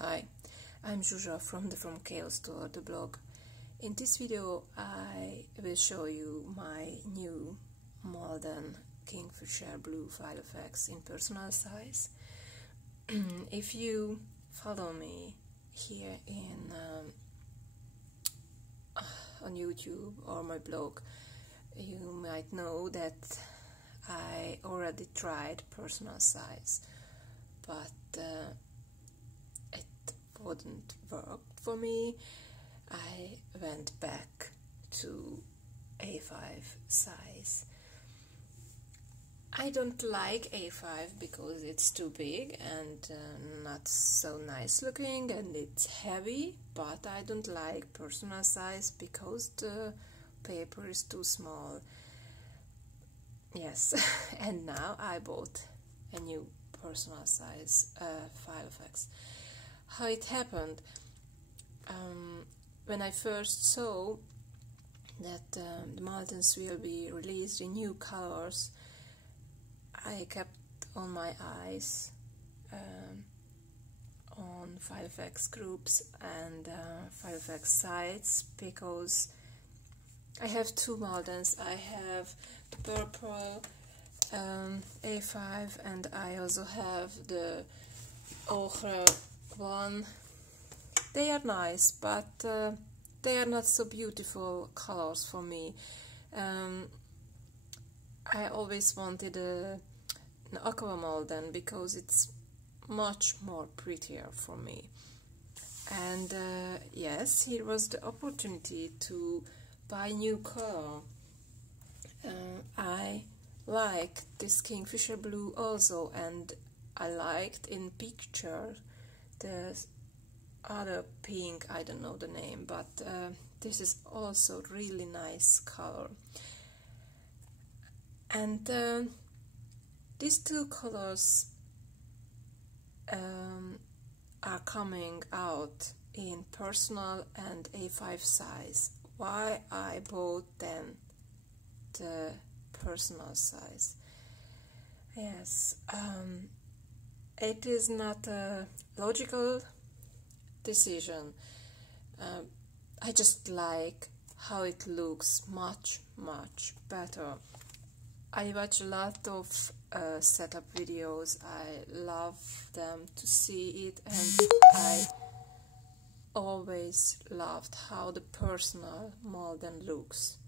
Hi, I'm Zsuzsa from the From Chaos Store, the blog. In this video I will show you my new Malden Kingfisher Blue file effects in personal size. If you follow me here in on YouTube or my blog, you might know that I already tried personal size, but it wouldn't work for me. I went back to A5 size. I don't like A5 because it's too big and not so nice looking, and it's heavy, but I don't like personal size because the paper is too small. Yes, and now I bought a new personal size file effects. How it happened? When I first saw that the Maldens will be released in new colors, I kept on my eyes on file effects groups and file effects sites, because I have two Maldens. I have the purple A5 and I also have the ochre one. They are nice, but they are not so beautiful colors for me. I always wanted an aqua Malden because it's much more prettier for me. And yes, here was the opportunity to buy new color. I liked this Kingfisher Blue also, and I liked in picture the other pink, I don't know the name, but this is also really nice color. And these two colors are coming out in personal and A5 size. Why I bought then the personal size? Yes, it is not a logical decision. I just like how it looks much better. I watch a lot of setup videos. I love them to see it, and I always loved how the personal Malden looks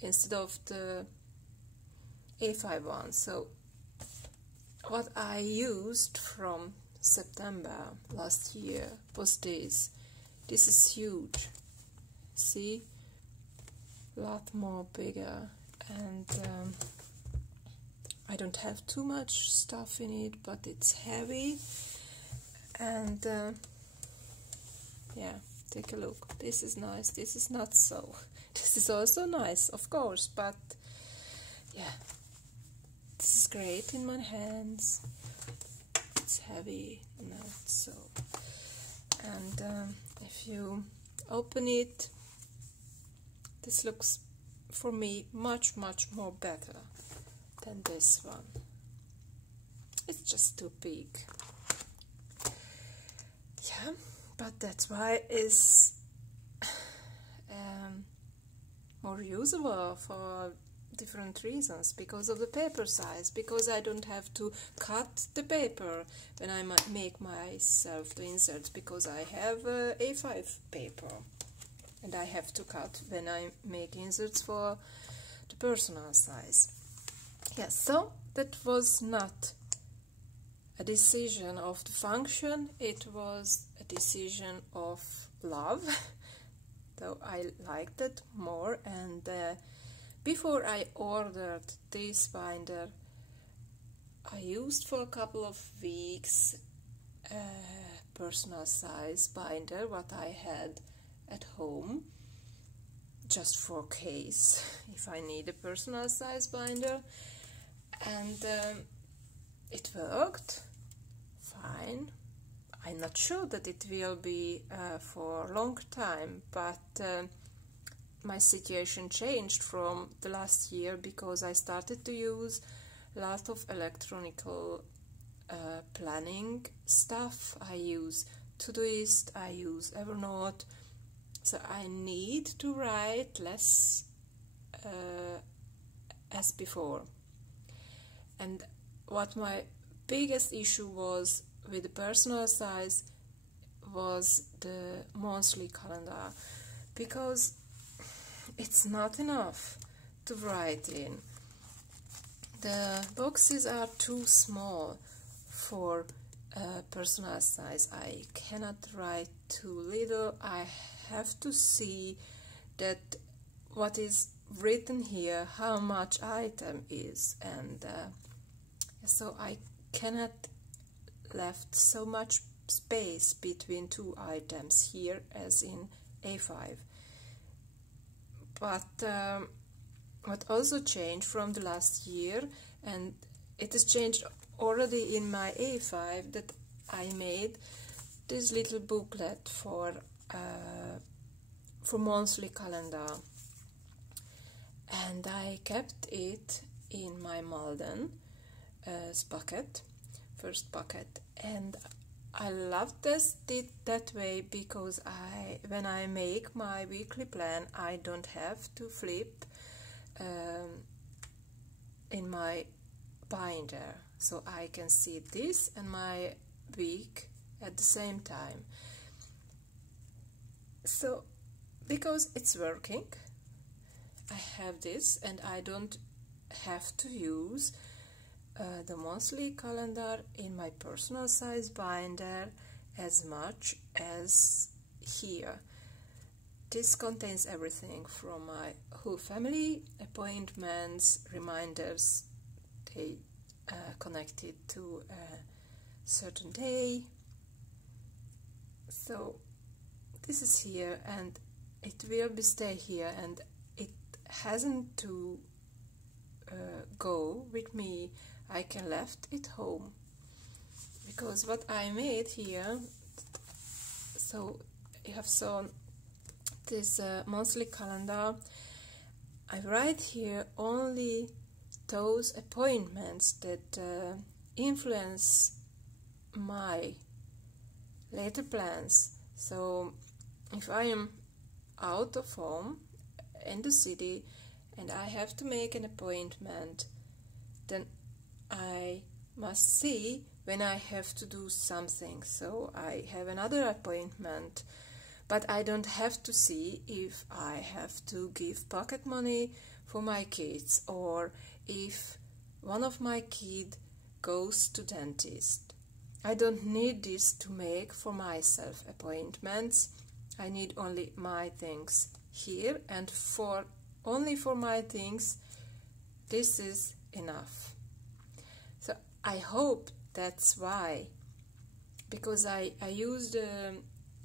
instead of the A5 one. So what I used from September last year was this. This is huge. See? A lot more bigger, and I don't have too much stuff in it, but it's heavy. And yeah, take a look. This is nice. This is not so. This is also nice, of course, but yeah, this is great in my hands. It's heavy, not so. And if you open it, this looks for me much more better than this one. It's just too big. Yeah, but that's why it's more usable for different reasons, because of the paper size, because I don't have to cut the paper when I make myself the inserts, because I have A5 paper and I have to cut when I make inserts for the personal size. Yes, so that was not a decision of the function, it was a decision of love. Though I liked it more, and before I ordered this binder, I used for a couple of weeks personal size binder what I had at home, just for case if I need a personal size binder, and it worked fine. I'm not sure that it will be for a long time, but my situation changed from the last year because I started to use a lot of electronical planning stuff. I use Todoist, I use Evernote, so I need to write less as before. And what my biggest issue was with the personal size was the monthly calendar, because it's not enough to write in. The boxes are too small for personal size. I cannot write too little. I have to see that what is written here, how much item is, and so I cannot left so much space between two items here as in A5. But what also changed from the last year, and it has changed already in my A5, that I made this little booklet for monthly calendar, and I kept it in my Malden bucket, first bucket, and I love this that way, because when I make my weekly plan, I don't have to flip in my binder, so I can see this and my week at the same time. So because it's working, I have this, and I don't have to use the monthly calendar in my personal size binder as much as here. This contains everything from my whole family, appointments, reminders, they connected to a certain day. So this is here, and it will be stay here, and it hasn't to go with me. I can left it home, because what I made here, so you have seen this monthly calendar. I write here only those appointments that influence my later plans. So if I am out of home in the city and I have to make an appointment, then I must see when I have to do something. So I have another appointment, but I don't have to see if I have to give pocket money for my kids, or if one of my kids goes to dentist. I don't need this to make for myself appointments. I need only my things here, and only for my things this is enough. So I hope that's why, because I use the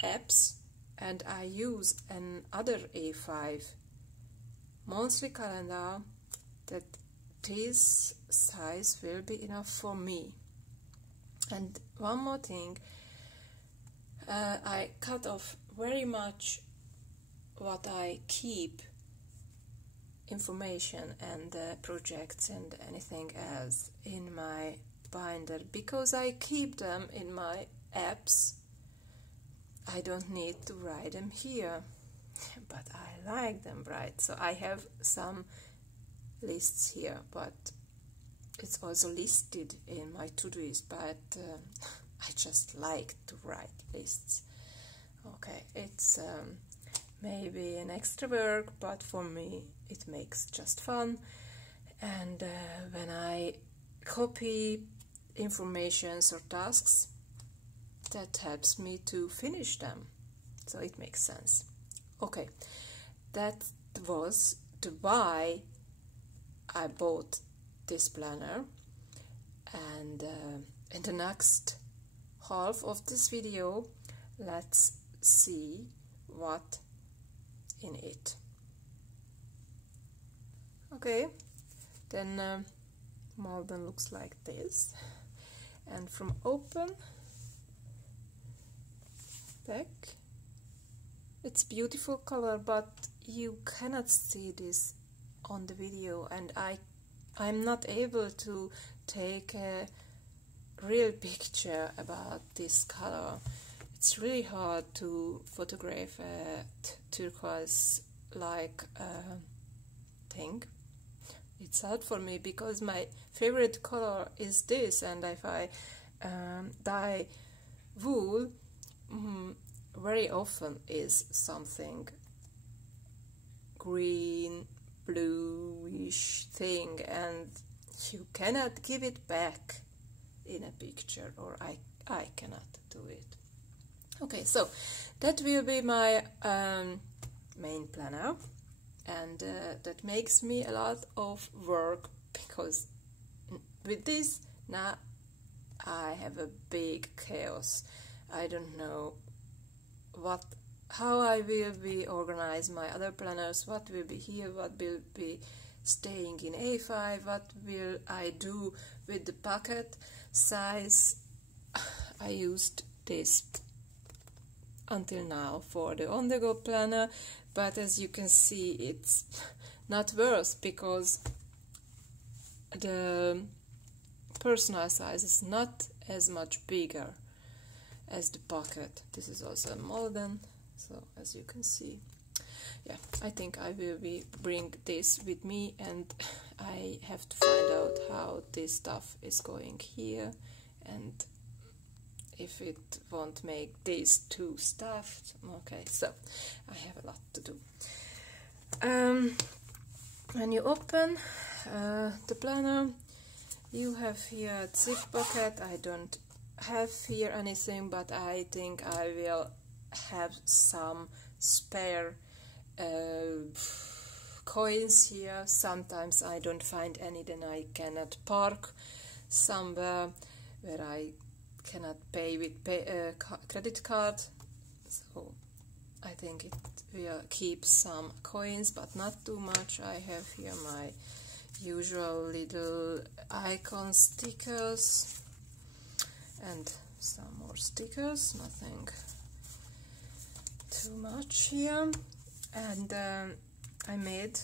apps, and I use another A5 monthly calendar, that this size will be enough for me. And one more thing, I cut off very much what I keep, information and projects and anything else in my binder, because I keep them in my apps. I don't need to write them here, but I like them, right? So I have some lists here, but it's also listed in my Todoist, but I just like to write lists. Okay, it's maybe an extra work, but for me it makes just fun. And when I copy informations or tasks, that helps me to finish them, so it makes sense. Okay, that was the why I bought this planner, and in the next half of this video let's see what in it. Okay, then Malden looks like this, and from open back, it's beautiful color, but you cannot see this on the video, and I'm not able to take a real picture about this color. it's really hard to photograph a turquoise-like thing. It's hard for me because my favorite color is this, and if I dye wool, very often is something green, bluish thing, and you cannot give it back in a picture, or I cannot do it. Okay, so that will be my main planner, and that makes me a lot of work, because with this now I have a big chaos. I don't know how I will be organize my other planners, what will be here, what will be staying in A5, what will I do with the pocket size. I used this until now for the on-the-go planner, but as you can see it's not worth, because the personal size is not as much bigger as the pocket. This is also a Malden, so as you can see, yeah, I think I will bring this with me, and I have to find out how this stuff is going here, and if it won't make these two stuffed. Okay, so I have a lot to do. When you open the planner, you have here a zip pocket. I don't have here anything, but I think I will have some spare coins here. Sometimes I don't find any, then I cannot park somewhere where I cannot pay with credit card, so I think it will keep some coins, but not too much. I have here my usual little icon stickers and some more stickers, nothing too much here. And I made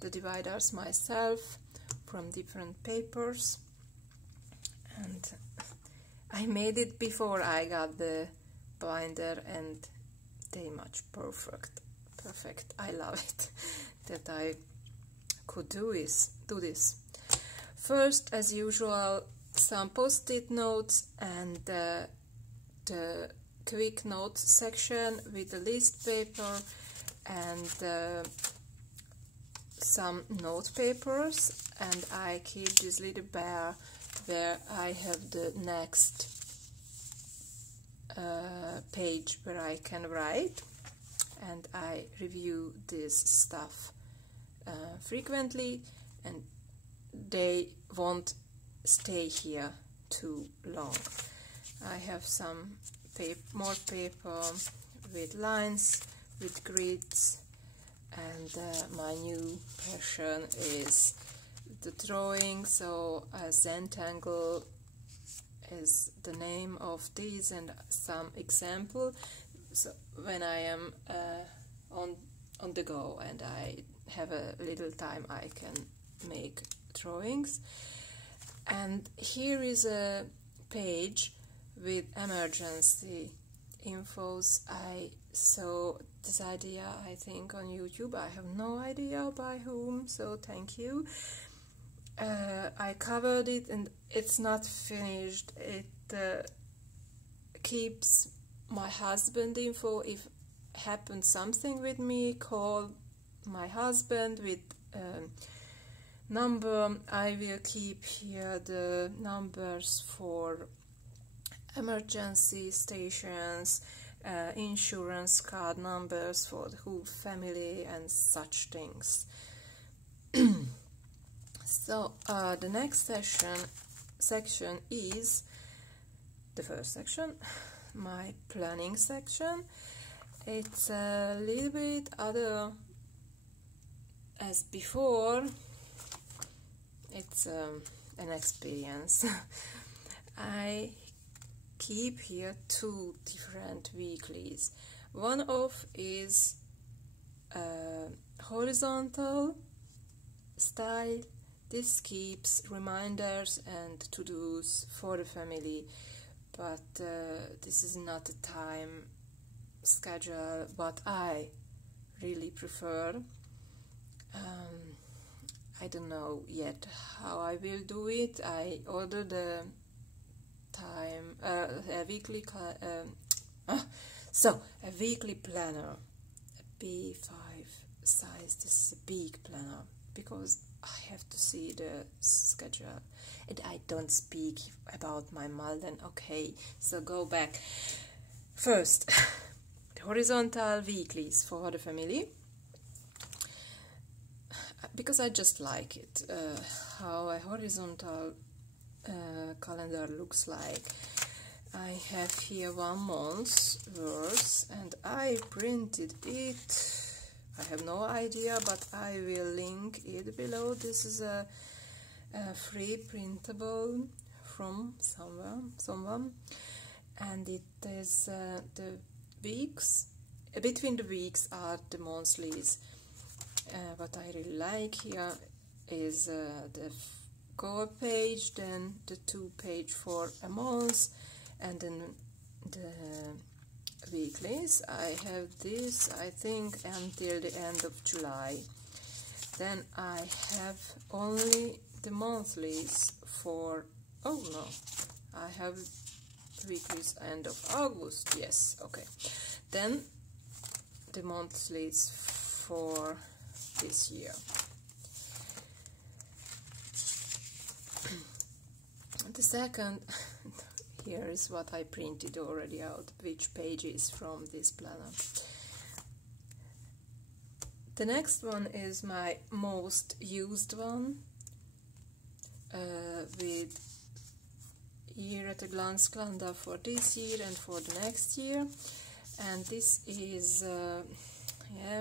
the dividers myself from different papers, and I made it before I got the binder, and they much perfect. I love it that I could do this. First, as usual, some post-it notes and the quick notes section with the list paper and some note papers, and I keep this little bar where I have the next page where I can write, and I review this stuff frequently, and they won't stay here too long. I have some more paper with lines, with grids, and my new passion is the drawing, so a Zentangle is the name of these, and some example. So when I am on the go and I have a little time, I can make drawings. And here is a page with emergency infos. I saw this idea, I think, on YouTube. I have no idea by whom, so thank you. I covered it, and it's not finished. It keeps my husband info. If happens something with me, call my husband with number. I will keep here the numbers for emergency stations, insurance card numbers for the whole family, and such things. So the next section is the first section, my planning section. It's a little bit other as before. It's an experience. I keep here two different weeklies. One of is horizontal style. This keeps reminders and to-dos for the family but this is not a time schedule what I really prefer. I don't know yet how I will do it. I ordered a time a weekly a weekly planner, a B5 size. This is a big planner because I have to see the schedule, and I don't speak about my Malden. Okay, so go back. First, the horizontal weeklies for the family, because I just like it, how a horizontal calendar looks like. I have here 1 month's worth, and I printed it. I have no idea, but I will link it below. This is a free printable from someone, and it is the weeks. Between the weeks are the monthlies. What I really like here is the cover page, then the 2-page for a month, and then the weeklies. I have this, I think, until the end of July. Then I have only the monthlies for, oh no, I have weeklies end of August, yes, okay. Then the monthlies for this year. The second, here is what I printed already out, which pages from this planner. The next one is my most used one, with year at a glance calendar for this year and for the next year. And this is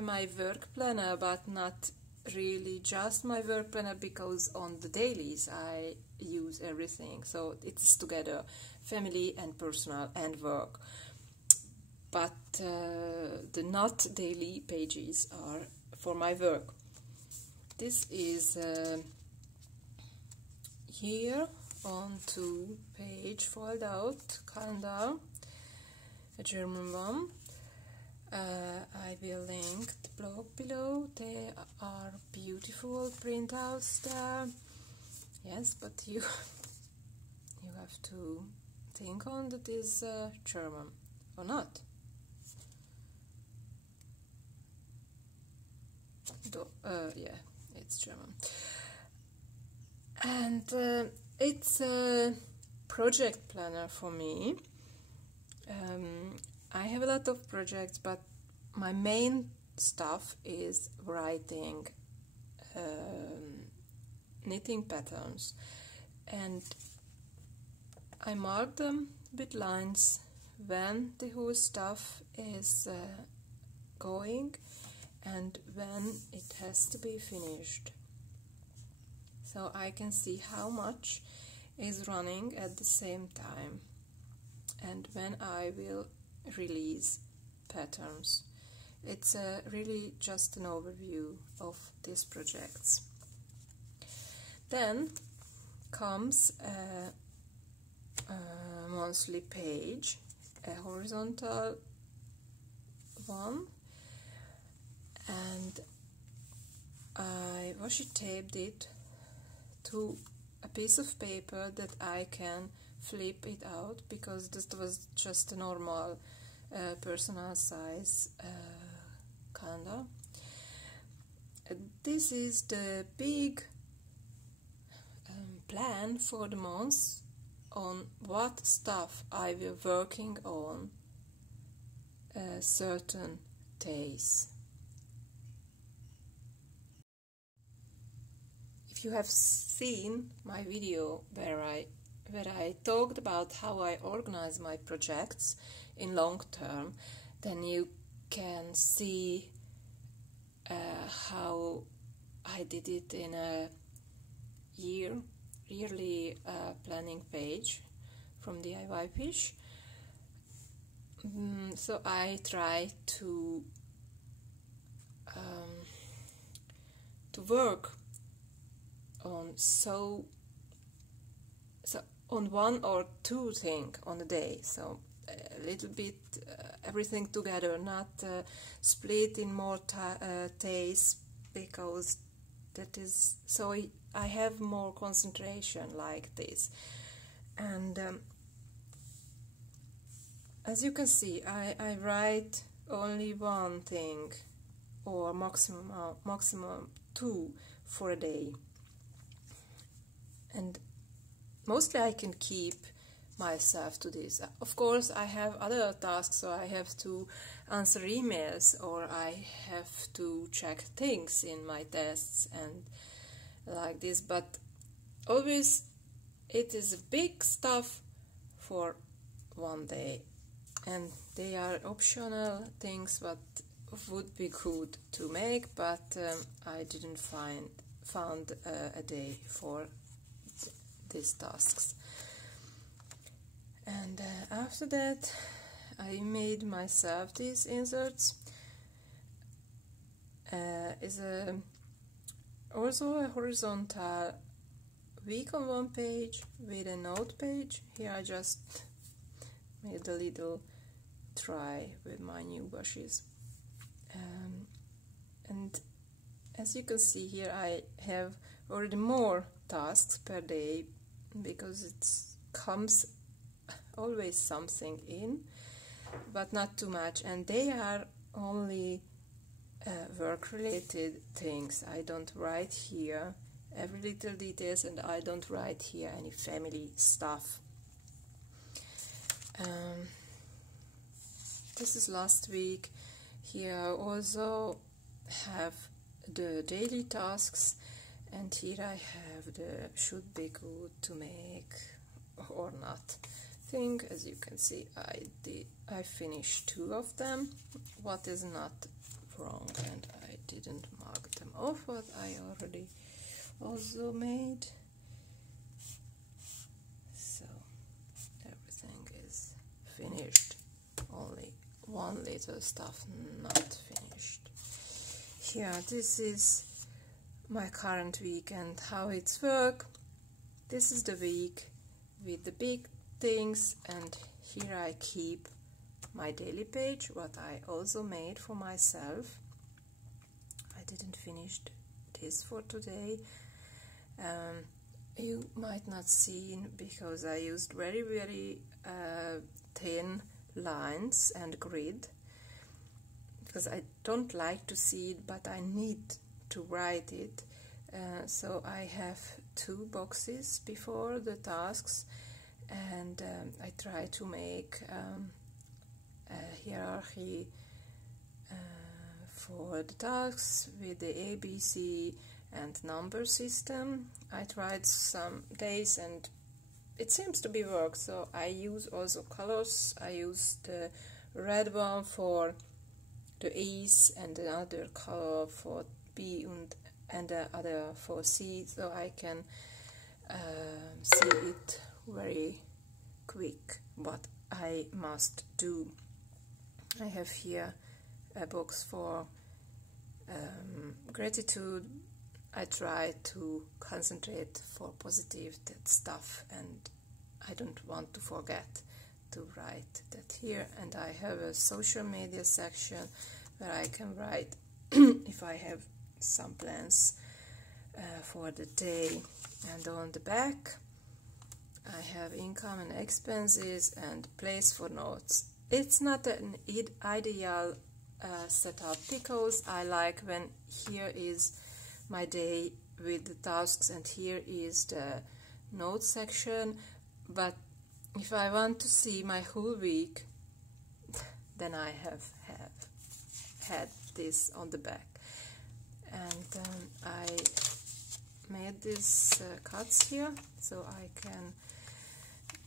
my work planner, but not really just my work planner, because on the dailies I use everything, so it's together, family and personal and work. But the not daily pages are for my work. This is here on 2-page fold out calendar, a German one. I will link the blog below. There are beautiful printouts there. Yes, but you have to think on that is German or not. Yeah, it's German. And it's a project planner for me. I have a lot of projects, but my main stuff is writing knitting patterns, and I mark them with lines when the whole stuff is going and when it has to be finished, so I can see how much is running at the same time and when I will release patterns. It's really just an overview of these projects. Then comes a monthly page, a horizontal one, and I washi taped it to a piece of paper that I can flip it out, because this was just a normal personal size calendar. This is the big plan for the month on what stuff I will working on certain days. If you have seen my video where I talked about how I organize my projects in long term, then you can see how I did it in a yearly planning page from DIY Fish. So I try to work on on one or two things on a day, so a little bit everything together, not split in more days, because that is so I have more concentration like this. And as you can see, I write only one thing, or maximum two for a day, and mostly I can keep myself to this. Of course, I have other tasks, so I have to answer emails, or I have to check things in my tests and like this, but always it is big stuff for one day, and they are optional things what would be good to make, but I didn't found a day for these tasks. And after that I made myself these inserts. Is also a horizontal week on one page with a note page. Here I just made a little try with my new brushes. And as you can see here, I have already more tasks per day, because it comes always something in, but not too much, and they are only work-related things. I don't write here every little details, and I don't write here any family stuff. This is last week. Here I also have the daily tasks, and here I have the should be good to make or not thing. As you can see, I finished 2 of them. What is not wrong, and I didn't mark them off, what I already also made. So everything is finished, only one little stuff not finished. Here, this is my current week and how it's work. This is the week with the big things, and here I keep my daily page, what I also made for myself. I didn't finish this for today. You might not see, because I used very thin lines and grid, because I don't like to see it, but I need to write it. So I have 2 boxes before the tasks, and I try to make a hierarchy for the tasks with the ABC and number system. I tried some days and it seems to be work, so I use also colors. I use the red one for the A's and another color for B and the other for C, so I can see it very quick what I must do. I have here a box for gratitude. I try to concentrate for positive stuff, and I don't want to forget to write that here. And I have a social media section where I can write if I have some plans for the day. And on the back I have income and expenses and place for notes. It's not an ideal setup, because I like when here is my day with the tasks and here is the notes section, but if I want to see my whole week, then I have had this on the back. And I made these cuts here, so I can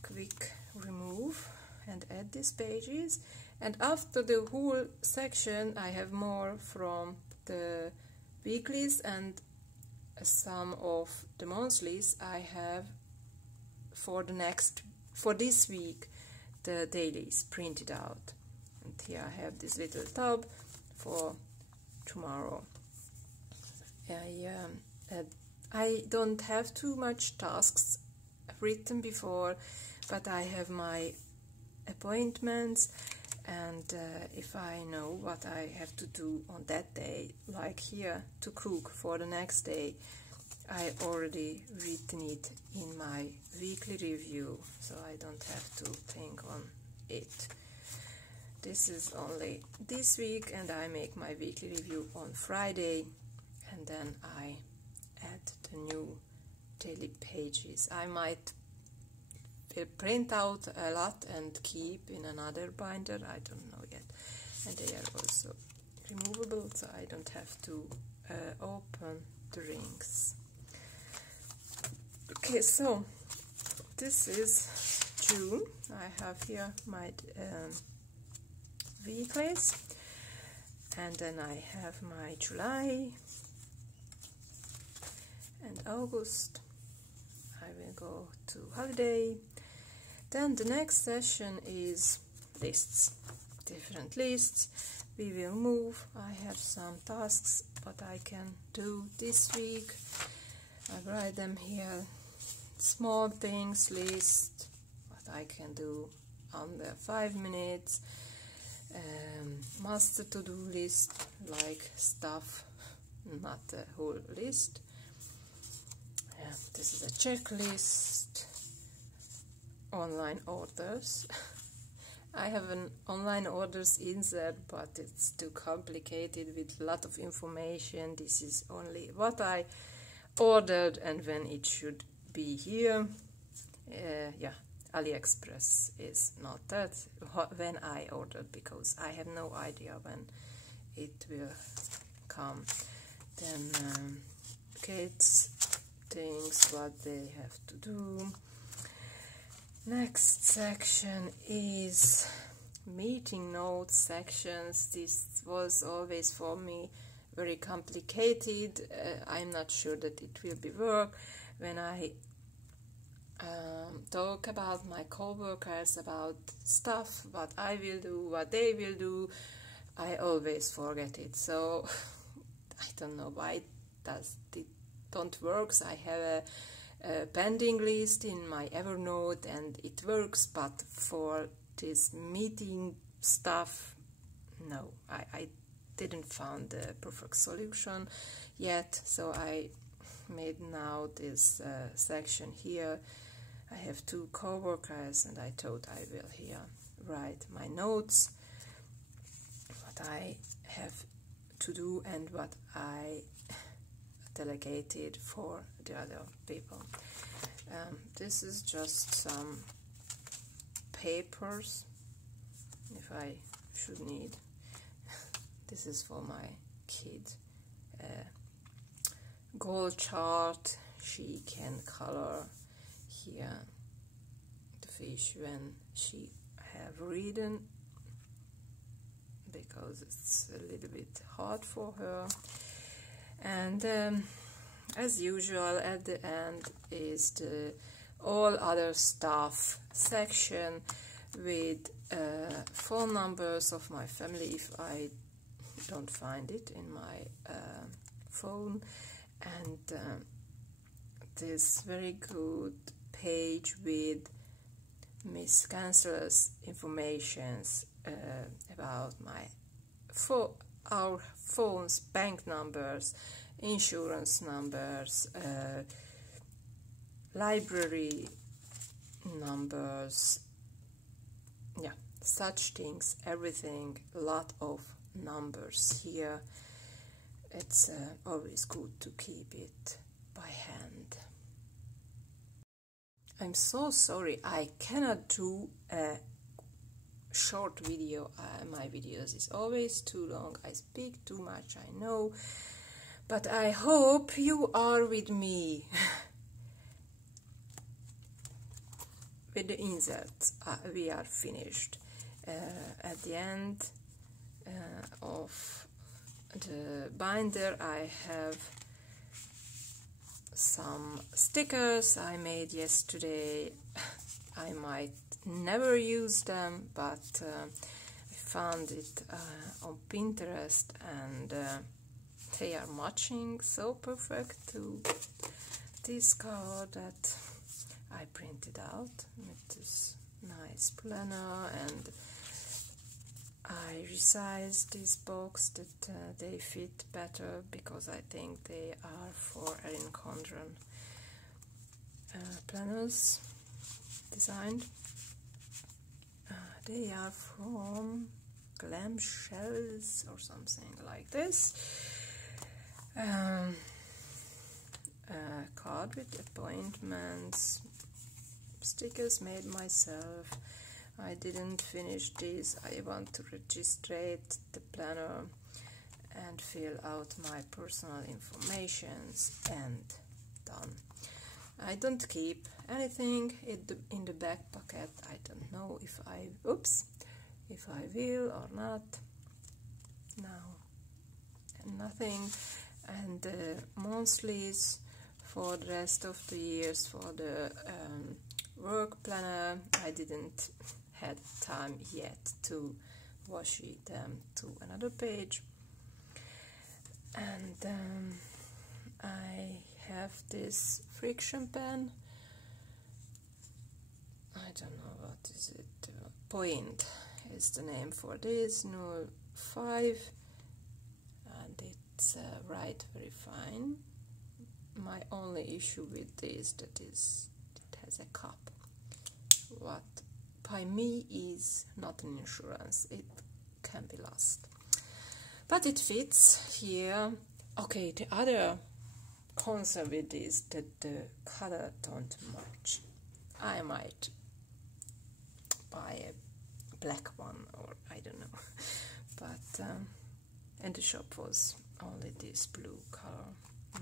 quick remove and add these pages. And after the whole section I have more from the weeklies and some of the monthlies. I have for this week the dailies printed out, and here I have this little tab for tomorrow. I don't have too much tasks written before, but I have my appointments, and if I know what I have to do on that day, like here to cook for the next day, I already written it in my weekly review, so I don't have to think on it. This is only this week, and I make my weekly review on Friday, and then I add the new daily pages. I might print out a lot and keep in another binder, I don't know yet, and they are also removable, so I don't have to open the rings. Okay, so this is June. I have here my weeklies, and then I have my July and August. I will go to holiday. Then the next session is lists, different lists. We will move. I have some tasks what I can do this week. I write them here. Small things list, what I can do under 5 minutes. Master to-do list, like stuff, not the whole list. This is a checklist. Online orders. I have an online orders insert, but it's too complicated with a lot of information. This is only what I ordered and when it should be here. Yeah, AliExpress is not that when I ordered, because I have no idea when it will come. Then kids things, what they have to do. Next section is meeting notes sections. This was always for me very complicated. I'm not sure that it will be work when I talk about my co-workers, about stuff, what I will do, what they will do. I always forget it, so I don't know why it don't work. I have a pending list in my Evernote and it works, but for this meeting stuff, no, I didn't find the perfect solution yet, so I made now this section here. I have 2 co-workers and I thought I will here write my notes, what I have to do and what I delegated for the other people. This is just some papers if I should need. This is for my kid. Goal chart. She can color here the fish when she have reading, because it's a little bit hard for her. And as usual, at the end is the all other stuff section with phone numbers of my family if I don't find it in my phone, and this very good page with Miss Chancellor's informations about our phones, bank numbers, insurance numbers, library numbers, yeah, such things, everything, a lot of numbers here. It's always good to keep it by hand. I'm so sorry, I cannot do a short video. My videos is always too long. I speak too much, I know, but I hope you are with me. With the inserts, we are finished. At the end of the binder, I have some stickers I made yesterday. I might never use them, but I found it on Pinterest, and they are matching so perfect to this card that I printed out with this nice planner, and I resized these books that they fit better because I think they are for Erin Condren planners designed. They are from Clamshells or something like this. Card with appointments, stickers made myself. I didn't finish these. I want to register the planner and fill out my personal informations, and done. I don't keep anything in the back pocket. I don't know if I will or not. Now, and nothing. And the monthlies for the rest of the years for the work planner, I didn't had time yet to wash them to another page. And I have this friction pen. I don't know what is it. Point is the name for this. 05, and it's right very fine. My only issue with this that is it has a cup. What by me is not an insurance. It can be lost, but it fits here. Okay, the other concern with this that the color don't match. I might buy a black one, or I don't know, but and the shop was only this blue color,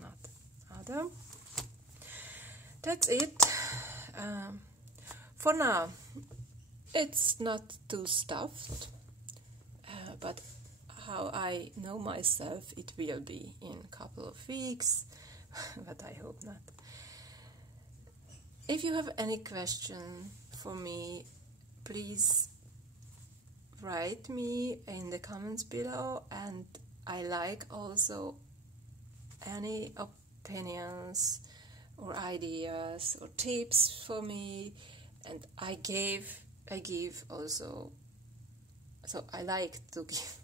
not other. That's it for now. It's not too stuffed, but how I know myself, it will be in a couple of weeks, but I hope not. If you have any question for me, please write me in the comments below, and I like also any opinions or ideas or tips for me, and I give also, so I like to give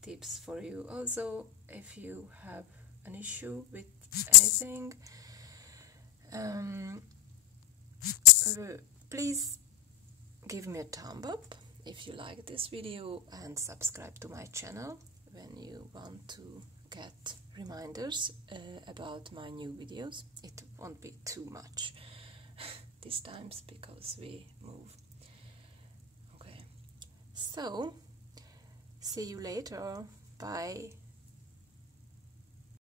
tips for you also if you have an issue with anything. Please give me a thumb up if you like this video, and subscribe to my channel when you want to get reminders about my new videos. It won't be too much these times because we move. Okay, so see you later. Bye.